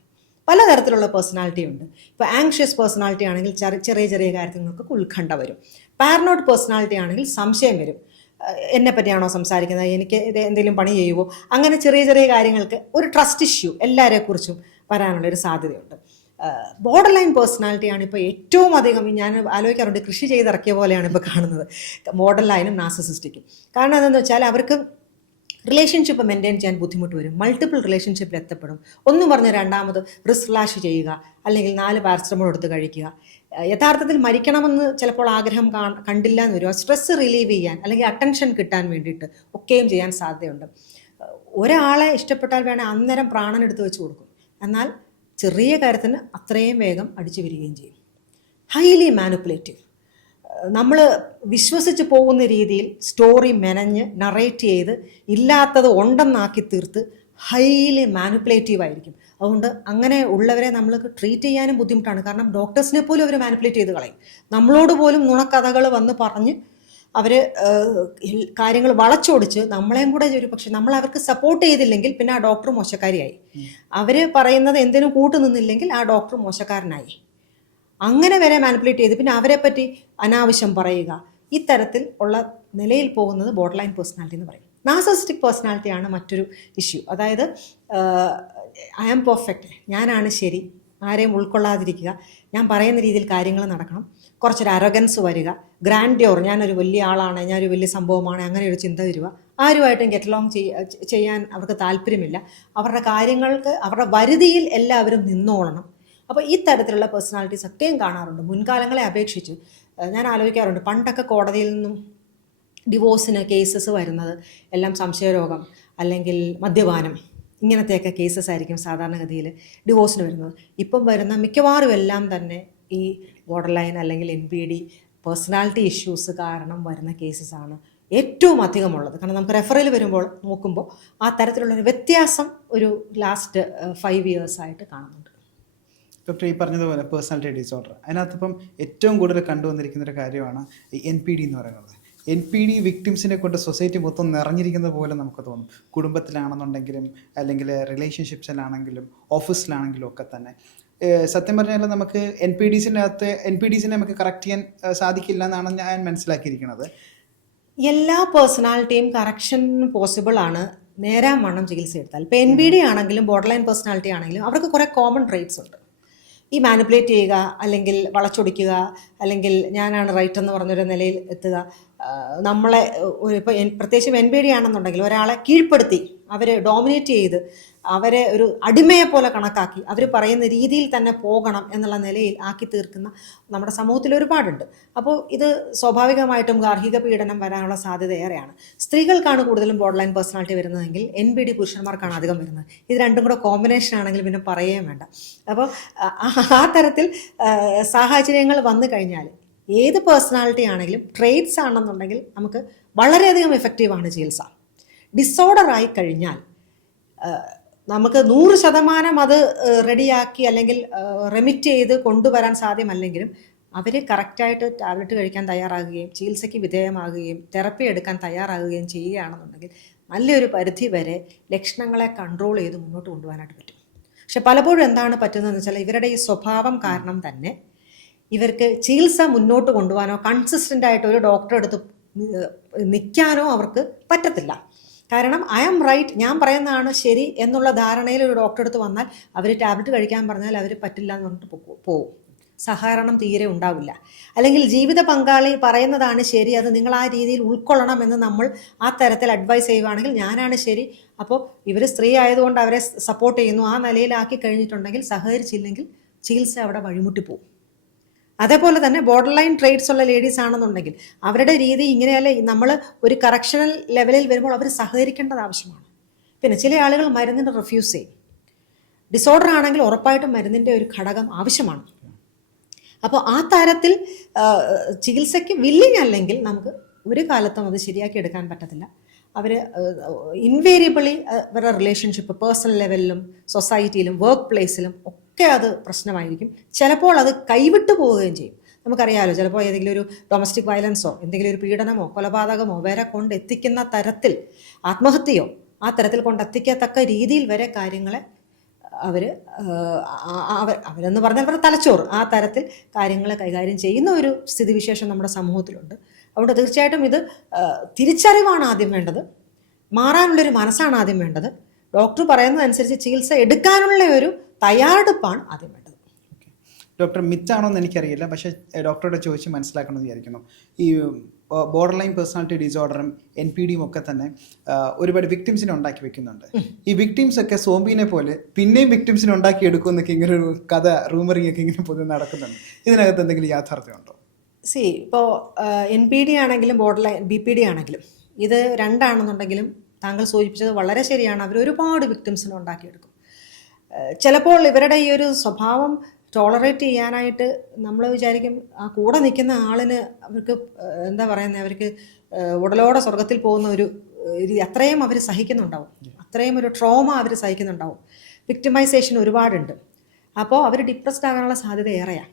പലതരത്തിലുള്ള പേഴ്സണാലിറ്റി ഉണ്ട്. ഇപ്പോൾ ആങ്ഷ്യസ് പേഴ്സണാലിറ്റി ആണെങ്കിൽ ചെറിയ ചെറിയ കാര്യങ്ങൾക്ക് ഉത്കണ്ഠ വരും. പാരനോയ്ഡ് പേഴ്സണാലിറ്റി ആണെങ്കിൽ സംശയം വരും, എന്നെ പറ്റിയാണോ സംസാരിക്കുന്നത്, എനിക്ക് ഇത് എന്തെങ്കിലും പണി ചെയ്യുമോ, അങ്ങനെ ചെറിയ ചെറിയ കാര്യങ്ങൾക്ക് ഒരു ട്രസ്റ്റ് ഇഷ്യൂ എല്ലാവരെക്കുറിച്ചും വരാനുള്ളൊരു സാധ്യതയുണ്ട്. ബോർഡർ ലൈൻ പേഴ്സണാലിറ്റിയാണ് ഇപ്പോൾ ഏറ്റവും അധികം, ഞാൻ ആലോചിക്കാറുണ്ട്, കൃഷി ചെയ്തിറക്കിയ പോലെയാണ് ഇപ്പോൾ കാണുന്നത് ബോർഡർ ലൈനും നാർസിസിസ്റ്റിക്കും. കാരണം എന്താണെന്ന് വെച്ചാൽ അവർക്ക് റിലേഷൻഷിപ്പ് മെയിൻറ്റെയിൻ ചെയ്യാൻ ബുദ്ധിമുട്ട് വരും, മൾട്ടിപ്പിൾ റിലേഷൻഷിപ്പിൽ എത്തപ്പെടും. ഒന്നും പറഞ്ഞ് രണ്ടാമത് റിസ്ക് ഫ്ലാഷ് ചെയ്യുക, അല്ലെങ്കിൽ 4 പാരസെറ്റമോൾ എടുത്ത് കഴിക്കുക. യഥാർത്ഥത്തിൽ മരിക്കണമെന്ന് ചിലപ്പോൾ ആഗ്രഹം കണ്ടില്ല എന്ന് വരും. സ്ട്രെസ് റിലീവ് ചെയ്യാൻ അല്ലെങ്കിൽ അറ്റൻഷൻ കിട്ടാൻ വേണ്ടിയിട്ട് ഒക്കെയും ചെയ്യാൻ സാധ്യതയുണ്ട്. ഒരാളെ ഇഷ്ടപ്പെട്ടാൽ വേണേൽ അന്നേരം പ്രാണൻ എടുത്ത് വെച്ച് കൊടുക്കും, എന്നാൽ ചെറിയ കാര്യത്തിന് അത്രയും വേഗം അടിച്ചു വരികയും ചെയ്യും. ഹൈലി മാനിപ്പുലേറ്റീവ്, നമ്മൾ വിശ്വസിച്ച് പോകുന്ന രീതിയിൽ സ്റ്റോറി മെനഞ്ഞ് നറേറ്റ് ചെയ്ത് ഇല്ലാത്തത് ഉണ്ടെന്നാക്കി തീർത്ത് ഹൈലി മാനിപ്പുലേറ്റീവ് ആയിരിക്കും. അതുകൊണ്ട് അങ്ങനെ ഉള്ളവരെ നമ്മൾക്ക് ട്രീറ്റ് ചെയ്യാനും ബുദ്ധിമുട്ടാണ്. കാരണം ഡോക്ടേഴ്സിനെ പോലും അവർ മാനിപ്പുലേറ്റ് ചെയ്ത് കളയും. നമ്മളോട് പോലും നുണക്കഥകൾ വന്ന് പറഞ്ഞ് അവർ കാര്യങ്ങൾ വളച്ചൊടിച്ച് നമ്മളെയും കൂടെ ഒരു പക്ഷേ നമ്മൾ അവർക്ക് സപ്പോർട്ട് ചെയ്തില്ലെങ്കിൽ പിന്നെ ആ ഡോക്ടർ മോശക്കാരിയായി. അവർ പറയുന്നത് എന്തിനും കൂട്ടു നിന്നില്ലെങ്കിൽ ആ ഡോക്ടർ മോശക്കാരനായി. അങ്ങനെ വരെ മാനിപ്പുലേറ്റ് ചെയ്ത് പിന്നെ അവരെ പറ്റി അനാവശ്യം പറയുക, ഇത്തരത്തിൽ ഉള്ള നിലയിൽ പോകുന്നത് ബോർഡർ ലൈൻ പേഴ്സണാലിറ്റി എന്ന് പറയും. നാർസിസിസ്റ്റിക് പേഴ്സണാലിറ്റിയാണ് മറ്റൊരു ഇഷ്യൂ. അതായത് ഐ ആം പെർഫെക്റ്റ്, ഞാനാണ് ശരി, ആരെയും ഉൾക്കൊള്ളാതിരിക്കുക, ഞാൻ പറയുന്ന രീതിയിൽ കാര്യങ്ങൾ നടക്കണം, കുറച്ചൊരു അരോഗൻസ് വരിക, ഗ്രാൻഡ്യോർ, ഞാനൊരു വലിയ ആളാണ്, ഞാനൊരു വലിയ സംഭവമാണ്, അങ്ങനെ ഒരു ചിന്ത വരിക, ആരുമായിട്ടും ഗെറ്റ് അലോങ് ചെയ്യാൻ അവർക്ക് താല്പര്യമില്ല, അവരുടെ കാര്യങ്ങൾക്ക് അവരുടെ വരുതിയിൽ എല്ലാവരും നിന്നോളണം. അപ്പോൾ ഈ തരത്തിലുള്ള പേഴ്സണാലിറ്റീസ് ഒക്കെയും കാണാറുണ്ട്. മുൻകാലങ്ങളെ അപേക്ഷിച്ച് ഞാൻ ആലോചിക്കാറുണ്ട്, പണ്ടൊക്കെ കോടതിയിൽ നിന്നും ഡിവോഴ്സിന് കേസസ് വരുന്നത് എല്ലാം സംശയരോഗം അല്ലെങ്കിൽ മദ്യപാനം ഇങ്ങനത്തെയൊക്കെ കേസസ് ആയിരിക്കും സാധാരണഗതിയിൽ ഡിവോഴ്സിന് വരുന്നത്. ഇപ്പം വരുന്ന മിക്കവാറും എല്ലാം തന്നെ ഈ ബോർഡർ ലൈൻ അല്ലെങ്കിൽ NPD പേഴ്സണാലിറ്റി ഇഷ്യൂസ് കാരണം വരുന്ന കേസസാണ് ഏറ്റവും അധികമുള്ളത്. കാരണം നമുക്ക് റെഫറിൽ വരുമ്പോൾ നോക്കുമ്പോൾ ആ തരത്തിലുള്ളൊരു വ്യത്യാസം ഒരു ലാസ്റ്റ് 5 years ആയിട്ട് കാണുന്നുണ്ട്. ഡോക്ടർ ഈ പറഞ്ഞതുപോലെ പേഴ്സണാലിറ്റി ഡിസോർഡർ, അതിനകത്തിപ്പം ഏറ്റവും കൂടുതൽ കണ്ടുവന്നിരിക്കുന്ന ഒരു കാര്യമാണ് ഈ NPD എന്ന് പറയുന്നത്. NPD വിക്ടിംസിനെ കൊണ്ട് സൊസൈറ്റി മൊത്തം നിറഞ്ഞിരിക്കുന്നത് പോലെ നമുക്ക് തോന്നും. കുടുംബത്തിലാണെന്നുണ്ടെങ്കിലും അല്ലെങ്കിൽ റിലേഷൻഷിപ്സിലാണെങ്കിലും ഓഫീസിലാണെങ്കിലും ഒക്കെ തന്നെ. സത്യം പറഞ്ഞാൽ നമുക്ക് NPDസിനെ നമുക്ക് കറക്റ്റ് ചെയ്യാൻ സാധിക്കില്ല എന്നാണ് ഞാൻ മനസ്സിലാക്കിയിരിക്കുന്നത്. എല്ലാ പേഴ്സണാലിറ്റിയും കറക്ഷൻ പോസിബിൾ ആണ് നേരാവണ്ണം ചികിത്സ എടുത്താൽ. ഇപ്പോൾ NPD ആണെങ്കിലും ബോർഡർ ലൈൻ പേഴ്സണാലിറ്റി ആണെങ്കിലും അവർക്ക് കുറേ കോമൺ ട്രേറ്റ്സ് ഉണ്ട്. ഈ മാനിപ്പുലേറ്റ് ചെയ്യുക, അല്ലെങ്കിൽ വളച്ചൊടിക്കുക, അല്ലെങ്കിൽ ഞാനാണ് റൈറ്റ് എന്ന് പറഞ്ഞൊരു നിലയിൽ എത്തുക, നമ്മളെ ഇപ്പോൾ പ്രത്യേകിച്ചും NPD ആണെന്നുണ്ടെങ്കിൽ ഒരാളെ കീഴ്പ്പെടുത്തി അവർ ഡോമിനേറ്റ് ചെയ്ത് അവരെ ഒരു അടിമയെ പോലെ കണക്കാക്കി അവർ പറയുന്ന രീതിയിൽ തന്നെ പോകണം എന്നുള്ള നിലയിൽ ആക്കി തീർക്കുന്ന നമ്മുടെ സമൂഹത്തിൽ ഒരുപാടുണ്ട്. അപ്പോൾ ഇത് സ്വാഭാവികമായിട്ടും ഗാർഹിക പീഡനം വരാനുള്ള സാധ്യത ഏറെയാണ്. സ്ത്രീകൾക്കാണ് കൂടുതലും ബോർഡർ ലൈൻ പേഴ്സണാലിറ്റി വരുന്നതെങ്കിൽ NPD പുരുഷന്മാർക്കാണ് അധികം വരുന്നത്. ഇത് രണ്ടും കൂടെ കോമ്പിനേഷൻ ആണെങ്കിൽ പിന്നെ പറയുകയും വേണ്ട. അപ്പോൾ ആ തരത്തിൽ സാഹചര്യങ്ങൾ വന്നു കഴിഞ്ഞാൽ ഏത് പേഴ്സണാലിറ്റി ആണെങ്കിലും ട്രേറ്റ്സ് ആണെന്നുണ്ടെങ്കിൽ നമുക്ക് വളരെയധികം എഫക്റ്റീവാണ് ചികിത്സ. ഡിസോർഡർ ആയി കഴിഞ്ഞാൽ നമുക്ക് 100% അത് റെഡിയാക്കി അല്ലെങ്കിൽ റെമിറ്റ് ചെയ്ത് കൊണ്ടുവരാൻ സാധ്യമല്ലെങ്കിലും അവർ കറക്റ്റായിട്ട് ടാബ്ലറ്റ് കഴിക്കാൻ തയ്യാറാകുകയും ചികിത്സയ്ക്ക് വിധേയമാകുകയും തെറപ്പി എടുക്കാൻ തയ്യാറാകുകയും ചെയ്യുകയാണെന്നുണ്ടെങ്കിൽ നല്ലൊരു പരിധി വരെ ലക്ഷണങ്ങളെ കൺട്രോൾ ചെയ്ത് മുന്നോട്ട് കൊണ്ടുപോകാനായിട്ട് പറ്റും. പക്ഷെ പലപ്പോഴും എന്താണ് പറ്റുന്നതെന്ന് വെച്ചാൽ ഇവരുടെ ഈ സ്വഭാവം കാരണം തന്നെ ഇവർക്ക് ചികിത്സ മുന്നോട്ട് കൊണ്ടുപോകാനോ കൺസിസ്റ്റൻ്റ് ആയിട്ട് ഒരു ഡോക്ടറെ അടുത്ത് നിൽക്കാനോ അവർക്ക് പറ്റത്തില്ല. കാരണം ഐ ആം റൈറ്റ്, ഞാൻ പറയുന്നതാണ് ശരി എന്നുള്ള ധാരണയിൽ ഒരു ഡോക്ടറെ അടുത്ത് വന്നാൽ അവർ ടാബ്ലറ്റ് കഴിക്കാൻ പറഞ്ഞാൽ അവർ പറ്റില്ല എന്ന് പറഞ്ഞിട്ട് പോകും. സഹകരണം തീരെ ഉണ്ടാവില്ല. അല്ലെങ്കിൽ ജീവിത പങ്കാളി പറയുന്നതാണ് ശരി, അത് നിങ്ങൾ ആ രീതിയിൽ ഉൾക്കൊള്ളണം എന്ന് നമ്മൾ ആ തരത്തിൽ അഡ്വൈസ് ചെയ്യുകയാണെങ്കിൽ ഞാനാണ് ശരി, അപ്പോൾ ഇവർ സ്ത്രീ ആയതുകൊണ്ട് അവരെ സപ്പോർട്ട് ചെയ്യുന്നു, ആ നിലയിലാക്കി കഴിഞ്ഞിട്ടുണ്ടെങ്കിൽ സഹകരിച്ചില്ലെങ്കിൽ ചികിത്സ അവിടെ വഴിമുട്ടിപ്പോവും. അതേപോലെ തന്നെ ബോർഡർ ലൈൻ ട്രേറ്റ്സ് ഉള്ള ലേഡീസ് ആണെന്നുണ്ടെങ്കിൽ അവരുടെ രീതി ഇങ്ങനെയല്ല. നമ്മൾ ഒരു കറക്ഷണൽ ലെവലിൽ വരുമ്പോൾ അവർ സഹകരിക്കേണ്ടത് ആവശ്യമാണ്. പിന്നെ ചില ആളുകൾ മരുന്നിന് റിഫ്യൂസ് ചെയ്യും. ഡിസോർഡർ ആണെങ്കിൽ ഉറപ്പായിട്ടും മരുന്നിൻ്റെ ഒരു ഘടകം ആവശ്യമാണ്. അപ്പോൾ ആ തരത്തിൽ ചികിത്സയ്ക്ക് വില്ലിങ് അല്ലെങ്കിൽ നമുക്ക് ഒരു കാലത്തും അത് ശരിയാക്കി എടുക്കാൻ പറ്റത്തില്ല. അവർ ഇൻവേരിയബിളി അവരുടെ റിലേഷൻഷിപ്പ് പേഴ്സണൽ ലെവലിലും സൊസൈറ്റിയിലും വർക്ക് പ്ലേസിലും ഒക്കെ അത് പ്രശ്നമായിരിക്കും. ചിലപ്പോൾ അത് കൈവിട്ടു പോവുകയും ചെയ്യും. നമുക്കറിയാമല്ലോ, ചിലപ്പോൾ ഏതെങ്കിലും ഒരു ഡൊമസ്റ്റിക് വയലൻസോ എന്തെങ്കിലും ഒരു പീഡനമോ കൊലപാതകമോ വരെ കൊണ്ടെത്തിക്കുന്ന തരത്തിൽ, ആത്മഹത്യയോ ആ തരത്തിൽ കൊണ്ടെത്തിക്കത്തക്ക രീതിയിൽ വരെ കാര്യങ്ങളെ അവരെന്ന് പറഞ്ഞാൽ അവരുടെ തലച്ചോറ് ആ തരത്തിൽ കാര്യങ്ങളെ കൈകാര്യം ചെയ്യുന്ന ഒരു സ്ഥിതിവിശേഷം നമ്മുടെ സമൂഹത്തിലുണ്ട്. അതുകൊണ്ട് തീർച്ചയായിട്ടും ഇത് തിരിച്ചറിവാണ് ആദ്യം വേണ്ടത്, മാറാനുള്ളൊരു മനസ്സാണ് ആദ്യം വേണ്ടത്, ഡോക്ടർ പറയുന്നതനുസരിച്ച് ചികിത്സ എടുക്കാനുള്ള ഒരു തയ്യാറെടുപ്പാണ് ആദ്യം വേണ്ടത്. ഡോക്ടർ മിത്താണോ എന്ന് എനിക്കറിയില്ല, പക്ഷേ ഡോക്ടറോട് ചോദിച്ച് മനസ്സിലാക്കണമെന്ന് വിചാരിക്കുന്നു. ഈ ബോർഡർ ലൈൻ പേഴ്സണാലിറ്റി ഡിസോർഡറും NPDയും ഒക്കെ തന്നെ ഒരുപാട് വിക്ടിംസിനെ ഉണ്ടാക്കി വെക്കുന്നുണ്ട്. ഈ വിക്ടിംസ് ഒക്കെ സോംബിനെ പോലെ പിന്നെയും വിക്ടിംസിനെ ഉണ്ടാക്കി എടുക്കുമെന്നൊക്കെ ഇങ്ങനെ ഒരു കഥ റൂമറിങ് ഒക്കെ ഇങ്ങനെ പൊതുവെ നടക്കുന്നുണ്ട്. ഇതിനകത്ത് എന്തെങ്കിലും യാഥാർത്ഥ്യമുണ്ടോ? ഇപ്പോൾ NPD ആണെങ്കിലും ബോർഡർ ലൈൻ BPD ആണെങ്കിലും ഇത് രണ്ടാണെന്നുണ്ടെങ്കിലും താങ്കൾ സൂചിപ്പിച്ചത് വളരെ ശരിയാണ്. അവർ ഒരുപാട് വിക്ടിംസിനെ ഉണ്ടാക്കിയെടുക്കും. ചിലപ്പോൾ ഇവരുടെ ഈ ഒരു സ്വഭാവം ടോളറേറ്റ് ചെയ്യാനായിട്ട് നമ്മൾ വിചാരിക്കും ആ കൂടെ നിൽക്കുന്ന ആളിന് അവർക്ക് എന്താ പറയുന്നത്, അവർക്ക് ഉടലോടെ സ്വർഗത്തിൽ പോകുന്ന ഒരു അത്രയും അവർ സഹിക്കുന്നുണ്ടാവും, അത്രയും ഒരു ട്രോമ അവർ സഹിക്കുന്നുണ്ടാവും. വിക്ടിമൈസേഷൻ ഒരുപാടുണ്ട്. അപ്പോൾ അവർ ഡിപ്രസ്ഡ് ആകാനുള്ള സാധ്യത ഏറെയാണ്.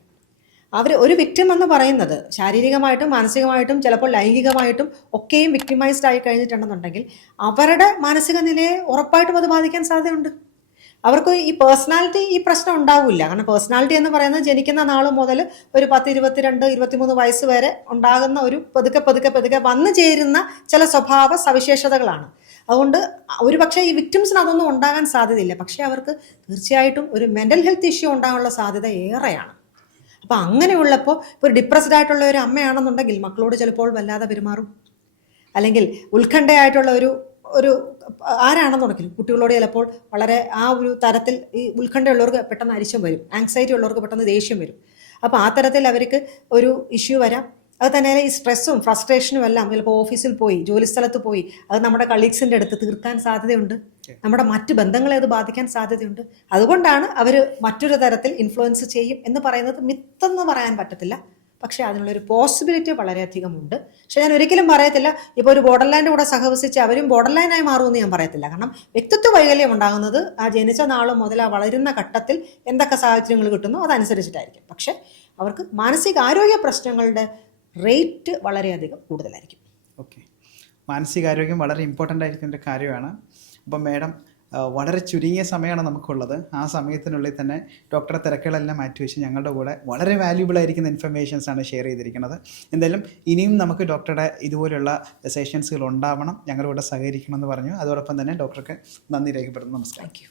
ഒരു വിക്ടിം എന്ന് പറയുന്നത് ശാരീരികമായിട്ടും മാനസികമായിട്ടും ചിലപ്പോൾ ലൈംഗികമായിട്ടും ഒക്കെയും വിക്ടിമൈസ്ഡ് ആയി കഴിഞ്ഞിട്ടുണ്ടെന്നുണ്ടെങ്കിൽ അവരുടെ മാനസിക നിലയെ ഉറപ്പായിട്ടും അത് ബാധിക്കാൻ സാധ്യതയുണ്ട്. അവർക്ക് ഈ പേഴ്സണാലിറ്റി ഈ പ്രശ്നം ഉണ്ടാവില്ല. കാരണം പേഴ്സണാലിറ്റി എന്ന് പറയുന്നത് ജനിക്കുന്ന നാൾ മുതൽ ഒരു 10, 22, 23 വയസ്സ് വരെ ഉണ്ടാകുന്ന ഒരു പതുക്കെ വന്നു ചേരുന്ന ചില സ്വഭാവ സവിശേഷതകളാണ്. അതുകൊണ്ട് ഒരു പക്ഷേ ഈ വിക്ടിംസിന് അതൊന്നും ഉണ്ടാകാൻ സാധ്യതയില്ല. പക്ഷേ അവർക്ക് തീർച്ചയായിട്ടും ഒരു മെൻ്റൽ ഹെൽത്ത് ഇഷ്യൂ ഉണ്ടാകാനുള്ള സാധ്യത ഏറെയാണ്. അപ്പോൾ അങ്ങനെയുള്ളപ്പോൾ ഇപ്പോൾ ഒരു ഡിപ്രസ്ഡ് ആയിട്ടുള്ള ഒരു അമ്മയാണെന്നുണ്ടെങ്കിൽ മക്കളോട് ചിലപ്പോൾ വല്ലാതെ പെരുമാറും. അല്ലെങ്കിൽ ഉത്കണ്ഠയായിട്ടുള്ള ഒരു ആരാണെന്നുണ്ടെങ്കിലും കുട്ടികളോട് ചിലപ്പോൾ വളരെ ആ ഒരു തരത്തിൽ ഈ ഉത്കണ്ഠയുള്ളവർക്ക് പെട്ടെന്ന് അരിശം വരും, ആങ്സൈറ്റി ഉള്ളവർക്ക് പെട്ടെന്ന് ദേഷ്യം വരും. അപ്പോൾ ആ തരത്തിൽ അവർക്ക് ഒരു ഇഷ്യൂ വരാം. അത് തന്നെ ഈ സ്ട്രെസ്സും ഫ്രസ്ട്രേഷനും എല്ലാം ചിലപ്പോൾ ഓഫീസിൽ പോയി ജോലിസ്ഥലത്ത് പോയി അത് നമ്മുടെ കളീഗ്സിൻ്റെ അടുത്ത് തീർക്കാൻ സാധ്യതയുണ്ട്. നമ്മുടെ മറ്റ് ബന്ധങ്ങളെ അത് ബാധിക്കാൻ സാധ്യതയുണ്ട്. അതുകൊണ്ടാണ് അവർ മറ്റൊരു തരത്തിൽ ഇൻഫ്ലുവൻസ് ചെയ്യും എന്ന് പറയുന്നത് മിത്തെന്ന് പറയാൻ പറ്റത്തില്ല. പക്ഷേ അതിനുള്ളൊരു പോസിബിലിറ്റി വളരെയധികം ഉണ്ട്. പക്ഷെ ഞാൻ ഒരിക്കലും പറയത്തില്ല ഇപ്പോൾ ഒരു ബോർഡർ ലൈൻ്റെ കൂടെ സഹവസിച്ച് അവരും ബോർഡർ ലൈനായി മാറുമെന്ന് ഞാൻ പറയത്തില്ല. കാരണം വ്യക്തിത്വ വൈകല്യം ഉണ്ടാകുന്നത് ആ ജനിച്ച നാൾ മുതൽ ആ വളരുന്ന ഘട്ടത്തിൽ എന്തൊക്കെ സാഹചര്യങ്ങൾ കിട്ടുന്നോ അതനുസരിച്ചിട്ടായിരിക്കും. പക്ഷെ അവർക്ക് മാനസികാരോഗ്യ പ്രശ്നങ്ങളുടെ റേറ്റ് വളരെയധികം കൂടുതലായിരിക്കും. ഓക്കെ, മാനസികാരോഗ്യം വളരെ ഇമ്പോർട്ടൻ്റ് ആയിരിക്കുന്ന ഒരു കാര്യമാണ്. അപ്പം മാഡം വളരെ ചുരുങ്ങിയ സമയമാണ് നമുക്കുള്ളത്. ആ സമയത്തിനുള്ളിൽ തന്നെ ഡോക്ടറെ തിരക്കുകളെല്ലാം മാറ്റിവെച്ച് ഞങ്ങളുടെ കൂടെ വളരെ വാല്യൂബിൾ ആയിരിക്കുന്ന ഇൻഫർമേഷൻസാണ് ഷെയർ ചെയ്തിരിക്കുന്നത്. എന്തായാലും ഇനിയും നമുക്ക് ഡോക്ടറുടെ ഇതുപോലുള്ള സെഷൻസുകൾ ഉണ്ടാവണം, ഞങ്ങളുടെ കൂടെ സഹകരിക്കണം എന്ന് പറഞ്ഞു. അതോടൊപ്പം തന്നെ ഡോക്ടർക്ക് നന്ദി രേഖപ്പെടുത്തുന്നു. നമസ്കാരം. Thank you.